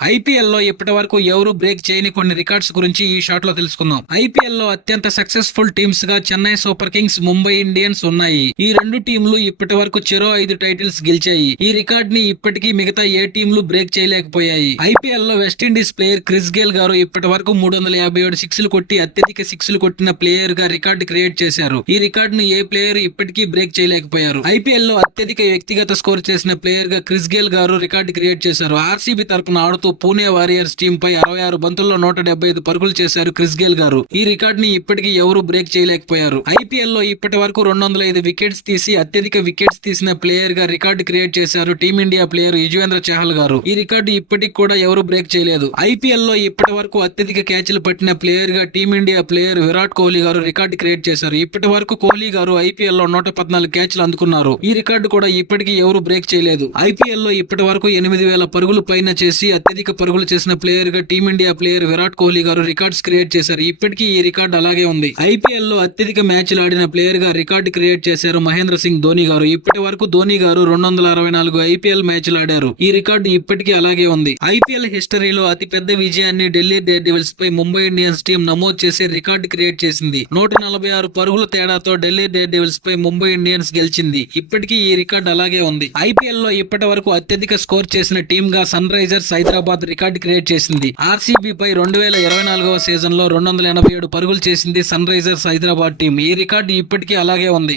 IPL లో ఇప్పటి వరకు ఎవరు బ్రేక్ చేయని కొన్ని రికార్డ్స్ గురించి ఈ షాట్ లో తెలుసుకుందాం. ఐపీఎల్ లో అత్యంత సక్సెస్ఫుల్ టీమ్స్ గా Chennai super Kings, Mumbai Indians ఉన్నాయి. ఈ రెండు టీంలు ఇప్పటి వరకు చెరో 5 టైటిల్స్ గెలిచాయి. ఈ రికార్డ్ ని ఇప్పటికీ మిగతా ఏ టీంలు బ్రేక్ చేయలేకపోయాయి. ఐపీఎల్ లో వెస్టిండీస్ ప్లేయర్ క్రిస్ గేల్ గారు ఇప్పటి వరకు 357 సిక్స్లు కొట్టి అత్యధిక సిక్స్లు కొట్టిన ప్లేయర్ గా రికార్డు క్రియేట్ చేశారు. ఈ రికార్డ్ ను ఏ ప్లేయర్ ఇప్పటికీ బ్రేక్ చేయలేకపోయారు. ఐపీఎల్ లో అత్యధిక వ్యక్తిగత స్కోర్ చేసిన ప్లేయర్ గా క్రిస్ గేల్ గారు రికార్డు క్రియేట్ చేశారు. ఆర్సీబీ తరపున ఆడుతూ పూణే వారియర్స్ టీం పై 66 బంతుల్లో 175 పరుగులు చేశారు క్రిస్ గేల్ గారు. ఈ రికార్డ్ ని ఇప్పటికీ ఎవరు బ్రేక్ చేయలేకపోయారు. ఐపీఎల్ లో ఇప్పటి వరకు 205 వికెట్స్ తీసి అత్యధిక వికెట్స్ తీసిన ప్లేయర్ గా రికార్డు క్రియేట్ చేశారు టీమిండియా ప్లేయర్ యుజ్వేంద్ర చహల్ గారు. ఈ రికార్డు ఇప్పటికి కూడా ఎవరు బ్రేక్ చేయలేదు. ఐపీఎల్ లో ఇప్పటి వరకు అత్యధిక క్యాచ్లు పట్టిన ప్లేయర్ గా టీమిండియా ప్లేయర్ విరాట్ కోహ్లీ గారు రికార్డు క్రియేట్ చేశారు. ఇప్పటి వరకు కోహ్లీ గారు ఐపీఎల్ లో 114 క్యాచ్లు అందుకున్నారు. ఈ రికార్డు కూడా ఇప్పటికీ ఎవరు బ్రేక్ చేయలేదు. ఐపీఎల్ లో ఇప్పటి వరకు 8000 పరుగులు పైన చేసి అత్యధిక పరుగులు చేసిన ప్లేయర్ గా టీమిండియా ప్లేయర్ విరాట్ కోహ్లీ గారు రికార్డ్స్ క్రియేట్ చేశారు. ఇప్పటికీ ఈ రికార్డు అలాగే ఉంది. ఐపీఎల్ లో అత్యధిక మ్యాచ్లు ఆడిన ప్లేయర్ గా రికార్డు క్రియేట్ చేశారు మహేంద్ర సింగ్ ధోని గారు. ఇప్పటి వరకు ధోని గారు 264 ఐపీఎల్ మ్యాచ్లు ఆడారు. ఈ రికార్డు ఇప్పటికీ అలాగే ఉంది. ఐపీఎల్ హిస్టరీలో అతి పెద్ద విజయాన్ని ఢిల్లీ డేర్ డెవిల్స్ పై ముంబై ఇండియన్స్ టీం నమోదు చేసి రికార్డు క్రియేట్ చేసింది. 146 పరుగుల తేడాతో ఢిల్లీ డేర్ డెవిల్స్ పై ముంబై ఇండియన్స్ గెలిచింది. ఇప్పటికీ ఈ రికార్డు అలాగే ఉంది. ఐపీఎల్ లో ఇప్పటి వరకు అత్యధిక స్కోర్ చేసిన టీమ్ గా Sunrisers Hyderabad record create చేసింది. ఆర్సీబీ పై 2024వ సీజన్ లో 287 పరుగులు చేసింది సన్ రైజర్స్ హైదరాబాద్ టీం. ఈ రికార్డు ఇప్పటికీ అలాగే ఉంది.